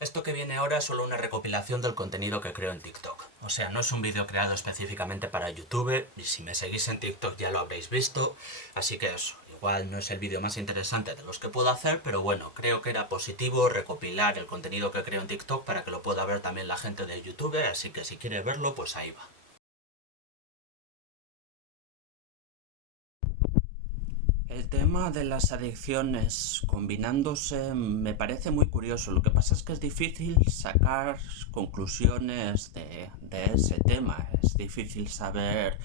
Esto que viene ahora es solo una recopilación del contenido que creo en TikTok. O sea, no es un vídeo creado específicamente para YouTube, y si me seguís en TikTok ya lo habréis visto, así que eso. Igual no es el vídeo más interesante de los que puedo hacer, pero bueno, creo que era positivo recopilar el contenido que creo en TikTok para que lo pueda ver también la gente de YouTube, así que si quiere verlo, pues ahí va. El tema de las adicciones combinándose me parece muy curioso. Lo que pasa es que es difícil sacar conclusiones de ese tema. Es difícil saber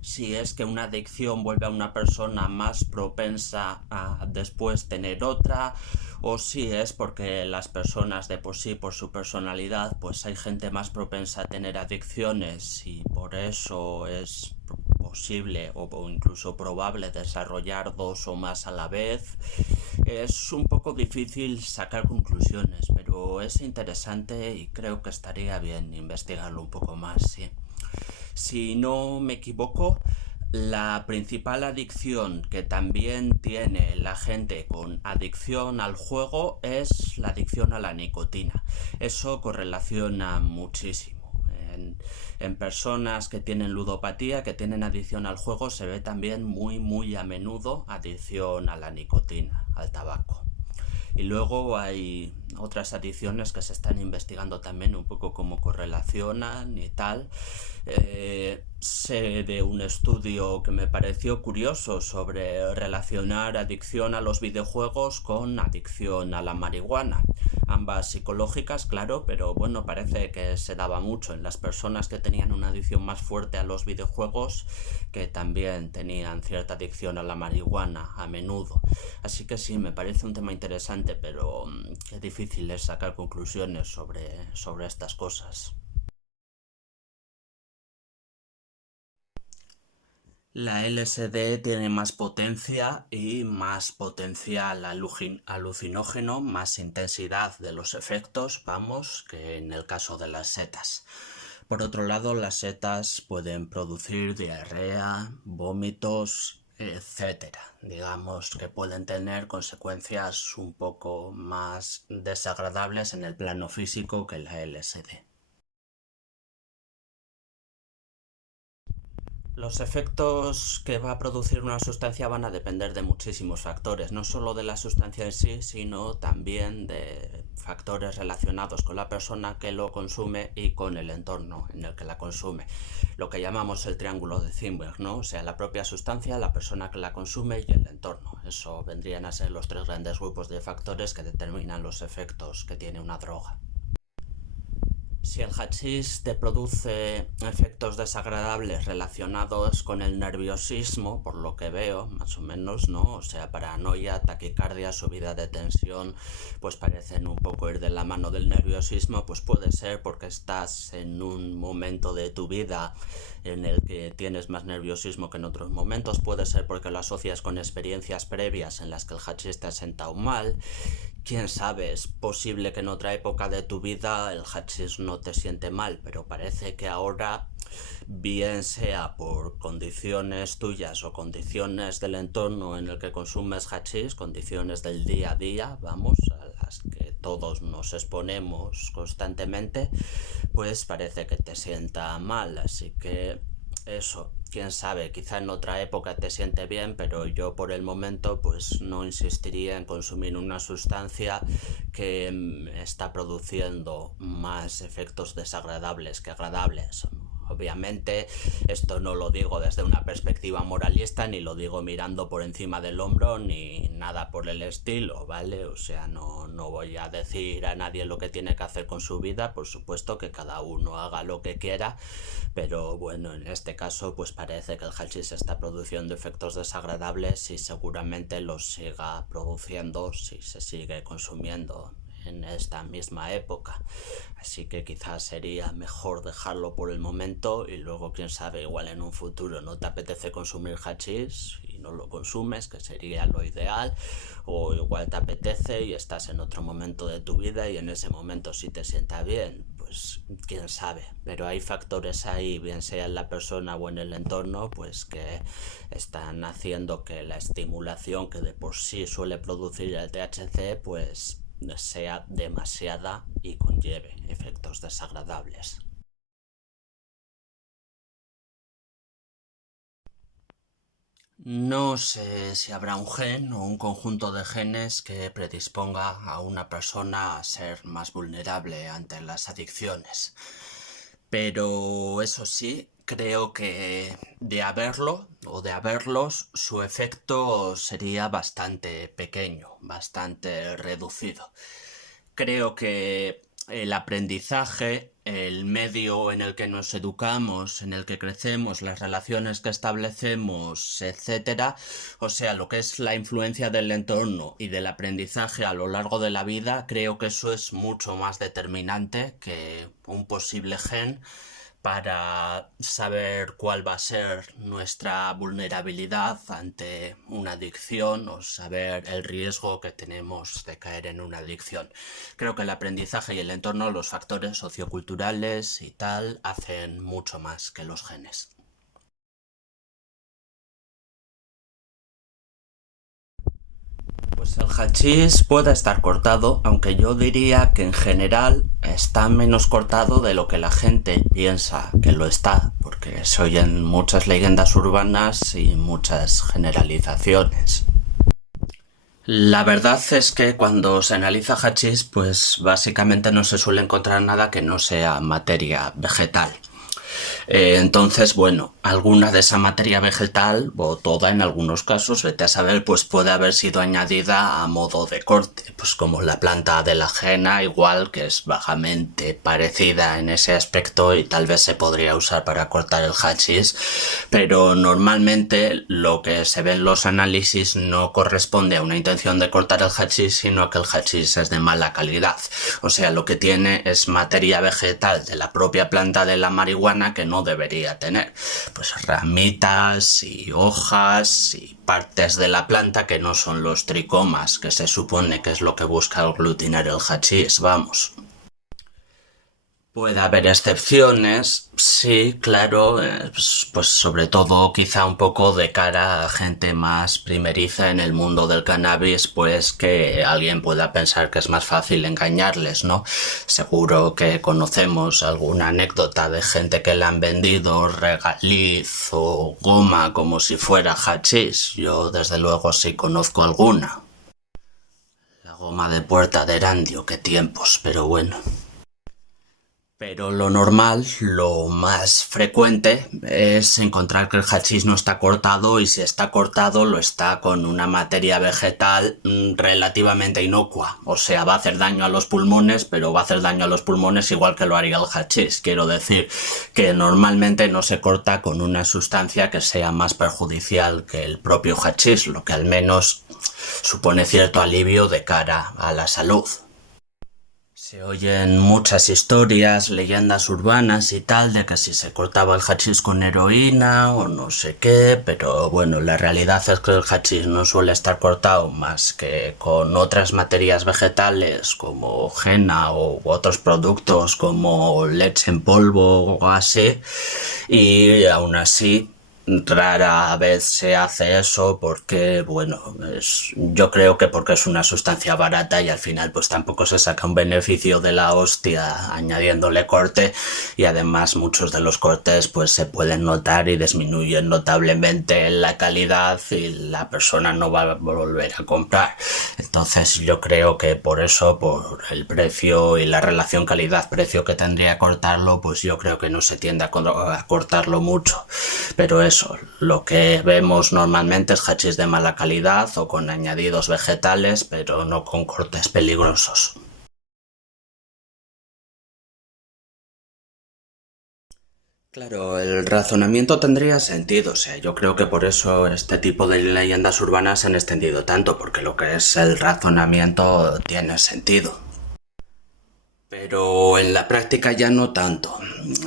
si es que una adicción vuelve a una persona más propensa a después tener otra, o si es porque las personas de por sí, por su personalidad, pues hay gente más propensa a tener adicciones y por eso es posible o incluso probable desarrollar dos o más a la vez. Es un poco difícil sacar conclusiones, pero es interesante y creo que estaría bien investigarlo un poco más, sí. Si no me equivoco, la principal adicción que también tiene la gente con adicción al juego es la adicción a la nicotina. Eso correlaciona muchísimo. En personas que tienen ludopatía, que tienen adicción al juego, se ve también muy a menudo adicción a la nicotina, al tabaco. Y luego hay otras adicciones que se están investigando también un poco cómo correlacionan y tal. Sé de un estudio que me pareció curioso sobre relacionar adicción a los videojuegos con adicción a la marihuana. Ambas psicológicas, claro, pero bueno, parece que se daba mucho en las personas que tenían una adicción más fuerte a los videojuegos, que también tenían cierta adicción a la marihuana a menudo. Así que sí, me parece un tema interesante, pero qué difícil es sacar conclusiones sobre estas cosas. La LSD tiene más potencia y más potencial alucinógeno, más intensidad de los efectos, vamos, que en el caso de las setas. Por otro lado, las setas pueden producir diarrea, vómitos, etcétera. Digamos que pueden tener consecuencias un poco más desagradables en el plano físico que la LSD. Los efectos que va a producir una sustancia van a depender de muchísimos factores, no solo de la sustancia en sí, sino también de factores relacionados con la persona que lo consume y con el entorno en el que la consume. Lo que llamamos el triángulo de Zimmer, ¿no? O sea, la propia sustancia, la persona que la consume y el entorno. Eso vendrían a ser los tres grandes grupos de factores que determinan los efectos que tiene una droga. Si el hachís te produce efectos desagradables relacionados con el nerviosismo, por lo que veo, más o menos, ¿no? O sea, paranoia, taquicardia, subida de tensión, pues parecen un poco ir de la mano del nerviosismo, pues puede ser porque estás en un momento de tu vida en el que tienes más nerviosismo que en otros momentos, puede ser porque lo asocias con experiencias previas en las que el hachís te ha sentado mal. Quién sabe, es posible que en otra época de tu vida el hachís no te siente mal, pero parece que ahora, bien sea por condiciones tuyas o condiciones del entorno en el que consumes hachís, condiciones del día a día, vamos, a las que todos nos exponemos constantemente, pues parece que te sienta mal, así que eso, quién sabe, quizá en otra época te siente bien, pero yo por el momento pues no insistiría en consumir una sustancia que está produciendo más efectos desagradables que agradables. Obviamente esto no lo digo desde una perspectiva moralista, ni lo digo mirando por encima del hombro, ni nada por el estilo, ¿vale? O sea, no voy a decir a nadie lo que tiene que hacer con su vida, por supuesto que cada uno haga lo que quiera, pero bueno, en este caso pues parece que el hachís está produciendo efectos desagradables y seguramente los siga produciendo si se sigue consumiendo en esta misma época, así que quizás sería mejor dejarlo por el momento y luego quién sabe, igual en un futuro no te apetece consumir hachís y no lo consumes, que sería lo ideal, o igual te apetece y estás en otro momento de tu vida y en ese momento sí te sienta bien, pues quién sabe, pero hay factores ahí, bien sea en la persona o en el entorno, pues que están haciendo que la estimulación que de por sí suele producir el THC pues sea demasiada y conlleve efectos desagradables. No sé si habrá un gen o un conjunto de genes que predisponga a una persona a ser más vulnerable ante las adicciones. Pero eso sí, creo que de haberlo o de haberlos, su efecto sería bastante pequeño, bastante reducido. Creo que el aprendizaje, el medio en el que nos educamos, en el que crecemos, las relaciones que establecemos, etcétera, o sea, lo que es la influencia del entorno y del aprendizaje a lo largo de la vida, creo que eso es mucho más determinante que un posible gen para saber cuál va a ser nuestra vulnerabilidad ante una adicción o saber el riesgo que tenemos de caer en una adicción. Creo que el aprendizaje y el entorno, los factores socioculturales y tal, hacen mucho más que los genes. Pues el hachís puede estar cortado, aunque yo diría que en general está menos cortado de lo que la gente piensa que lo está, porque se oyen muchas leyendas urbanas y muchas generalizaciones. La verdad es que cuando se analiza hachís, pues básicamente no se suele encontrar nada que no sea materia vegetal. Entonces, bueno, alguna de esa materia vegetal, o toda en algunos casos, vete a saber, pues puede haber sido añadida a modo de corte, pues como la planta de la ajena, igual que es vagamente parecida en ese aspecto y tal vez se podría usar para cortar el hachís, pero normalmente lo que se ve en los análisis no corresponde a una intención de cortar el hachís, sino a que el hachís es de mala calidad. O sea, lo que tiene es materia vegetal de la propia planta de la marihuana que no debería tener. Pues ramitas y hojas y partes de la planta que no son los tricomas, que se supone que es lo que busca aglutinar el hachís, vamos. Puede haber excepciones, sí, claro, pues sobre todo quizá un poco de cara a gente más primeriza en el mundo del cannabis, pues que alguien pueda pensar que es más fácil engañarles, ¿no? Seguro que conocemos alguna anécdota de gente que le han vendido regaliz o goma como si fuera hachís. Yo desde luego sí conozco alguna. La goma de Puerta de Erandio, qué tiempos, pero bueno. Pero lo normal, lo más frecuente, es encontrar que el hachís no está cortado y si está cortado lo está con una materia vegetal relativamente inocua. O sea, va a hacer daño a los pulmones, pero va a hacer daño a los pulmones igual que lo haría el hachís. Quiero decir que normalmente no se corta con una sustancia que sea más perjudicial que el propio hachís, lo que al menos supone cierto alivio de cara a la salud. Se oyen muchas historias, leyendas urbanas y tal, de que si se cortaba el hachís con heroína o no sé qué, pero bueno, la realidad es que el hachís no suele estar cortado más que con otras materias vegetales como henna o otros productos como leche en polvo o así, y aún así rara vez se hace eso porque, bueno, yo creo que porque es una sustancia barata y al final pues tampoco se saca un beneficio de la hostia añadiéndole corte y además muchos de los cortes pues se pueden notar y disminuyen notablemente la calidad y la persona no va a volver a comprar. Entonces yo creo que por eso, por el precio y la relación calidad-precio que tendría cortarlo, pues yo creo que no se tiende a cortarlo mucho. Pero eso, lo que vemos normalmente es hachís de mala calidad o con añadidos vegetales, pero no con cortes peligrosos. Claro, el razonamiento tendría sentido, o sea, yo creo que por eso este tipo de leyendas urbanas se han extendido tanto, porque lo que es el razonamiento tiene sentido. Pero en la práctica ya no tanto.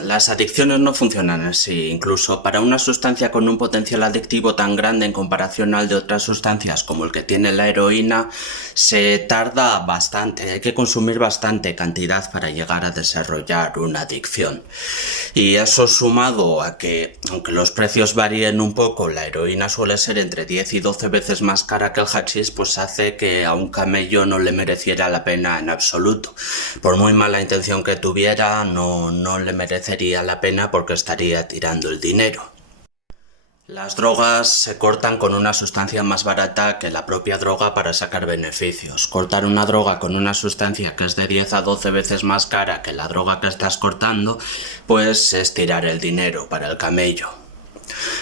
Las adicciones no funcionan así. Incluso para una sustancia con un potencial adictivo tan grande en comparación al de otras sustancias como el que tiene la heroína, se tarda bastante. Hay que consumir bastante cantidad para llegar a desarrollar una adicción. Y eso sumado a que, aunque los precios varíen un poco, la heroína suele ser entre 10 y 12 veces más cara que el hachís, pues hace que a un camello no le mereciera la pena en absoluto. Por muy mala intención que tuviera, no le merecería la pena porque estaría tirando el dinero. Las drogas se cortan con una sustancia más barata que la propia droga para sacar beneficios. Cortar una droga con una sustancia que es de 10 a 12 veces más cara que la droga que estás cortando, pues es tirar el dinero para el camello.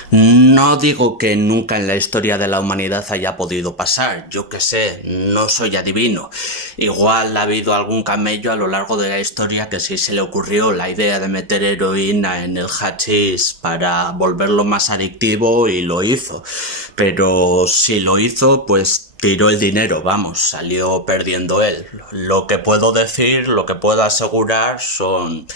No digo que nunca en la historia de la humanidad haya podido pasar, yo qué sé, no soy adivino. Igual ha habido algún camello a lo largo de la historia que sí se le ocurrió la idea de meter heroína en el hachís para volverlo más adictivo y lo hizo. Pero si lo hizo, pues tiró el dinero, vamos, salió perdiendo él. Lo que puedo decir, lo que puedo asegurar son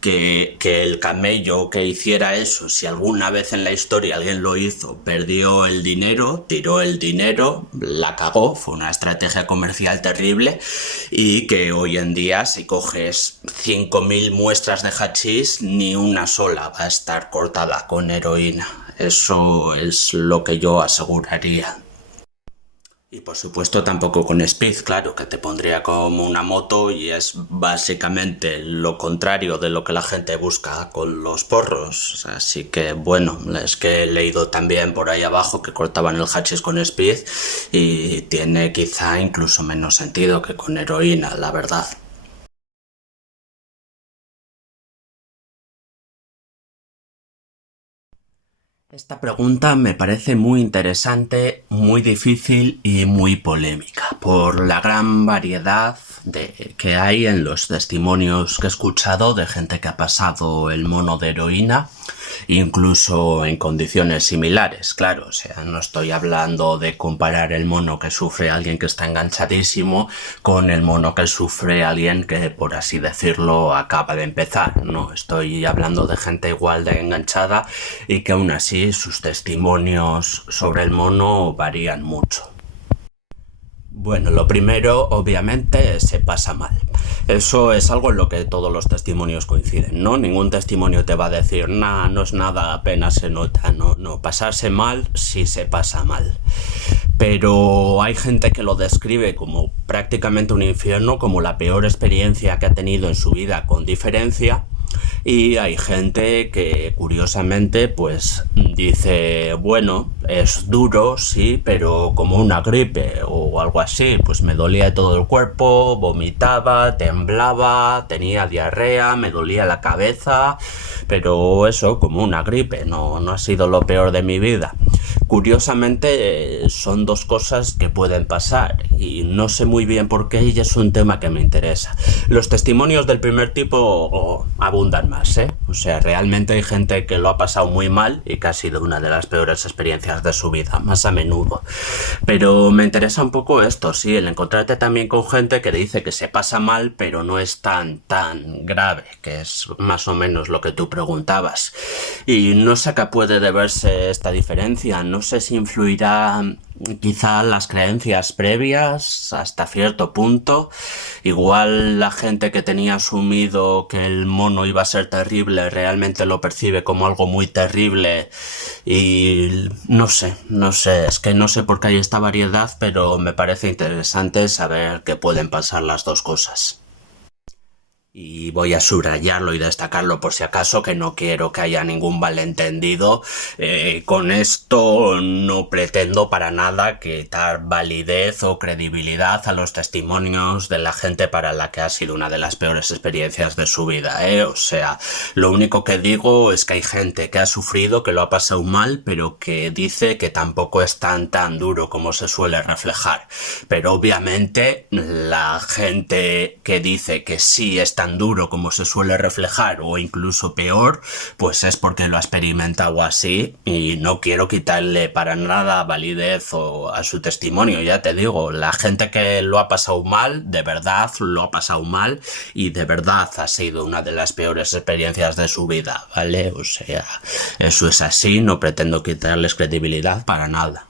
que el camello que hiciera eso, si alguna vez en la historia alguien lo hizo, perdió el dinero, tiró el dinero, la cagó, fue una estrategia comercial terrible, y que hoy en día si coges 5.000 muestras de hachís, ni una sola va a estar cortada con heroína. Eso es lo que yo aseguraría. Y por supuesto tampoco con speed, claro, que te pondría como una moto y es básicamente lo contrario de lo que la gente busca con los porros. Así que bueno, es que he leído también por ahí abajo que cortaban el hachís con speed y tiene quizá incluso menos sentido que con heroína, la verdad. Esta pregunta me parece muy interesante, muy difícil y muy polémica, por la gran variedad que hay en los testimonios que he escuchado de gente que ha pasado el mono de heroína, incluso en condiciones similares, claro, o sea, no estoy hablando de comparar el mono que sufre alguien que está enganchadísimo con el mono que sufre alguien que, por así decirlo, acaba de empezar, no, estoy hablando de gente igual de enganchada y que aún así sus testimonios sobre el mono varían mucho. Bueno, lo primero, obviamente, se pasa mal. Eso es algo en lo que todos los testimonios coinciden, ¿no? Ningún testimonio te va a decir, nah, no es nada, apenas se nota, no, pasarse mal sí se pasa mal. Pero hay gente que lo describe como prácticamente un infierno, como la peor experiencia que ha tenido en su vida con diferencia. Y hay gente que curiosamente pues dice, bueno, es duro, sí, pero como una gripe o algo así, pues me dolía todo el cuerpo, vomitaba, temblaba, tenía diarrea, me dolía la cabeza, pero eso, como una gripe, no ha sido lo peor de mi vida. Curiosamente son dos cosas que pueden pasar y no sé muy bien por qué y es un tema que me interesa. Los testimonios del primer tipo abundan más, ¿eh? O sea, realmente hay gente que lo ha pasado muy mal y que ha sido una de las peores experiencias de su vida, más a menudo. Pero me interesa un poco esto, sí, el encontrarte también con gente que dice que se pasa mal pero no es tan grave, que es más o menos lo que tú preguntabas. Y no sé a qué puede deberse esta diferencia, no sé si influirá quizá las creencias previas hasta cierto punto. Igual la gente que tenía asumido que el mono iba a ser terrible realmente lo percibe como algo muy terrible y no sé, es que no sé por qué hay esta variedad, pero me parece interesante saber que pueden pasar las dos cosas. Y voy a subrayarlo y destacarlo por si acaso, que no quiero que haya ningún malentendido. Con esto no pretendo para nada quitar validez o credibilidad a los testimonios de la gente para la que ha sido una de las peores experiencias de su vida, ¿eh? O sea, lo único que digo es que hay gente que ha sufrido, que lo ha pasado mal, pero que dice que tampoco es tan duro como se suele reflejar. Pero obviamente la gente que dice que sí está tan duro como se suele reflejar o incluso peor, pues es porque lo ha experimentado así y no quiero quitarle para nada validez a su testimonio. Ya te digo, la gente que lo ha pasado mal, de verdad lo ha pasado mal y de verdad ha sido una de las peores experiencias de su vida, ¿vale? O sea, eso es así, no pretendo quitarles credibilidad para nada.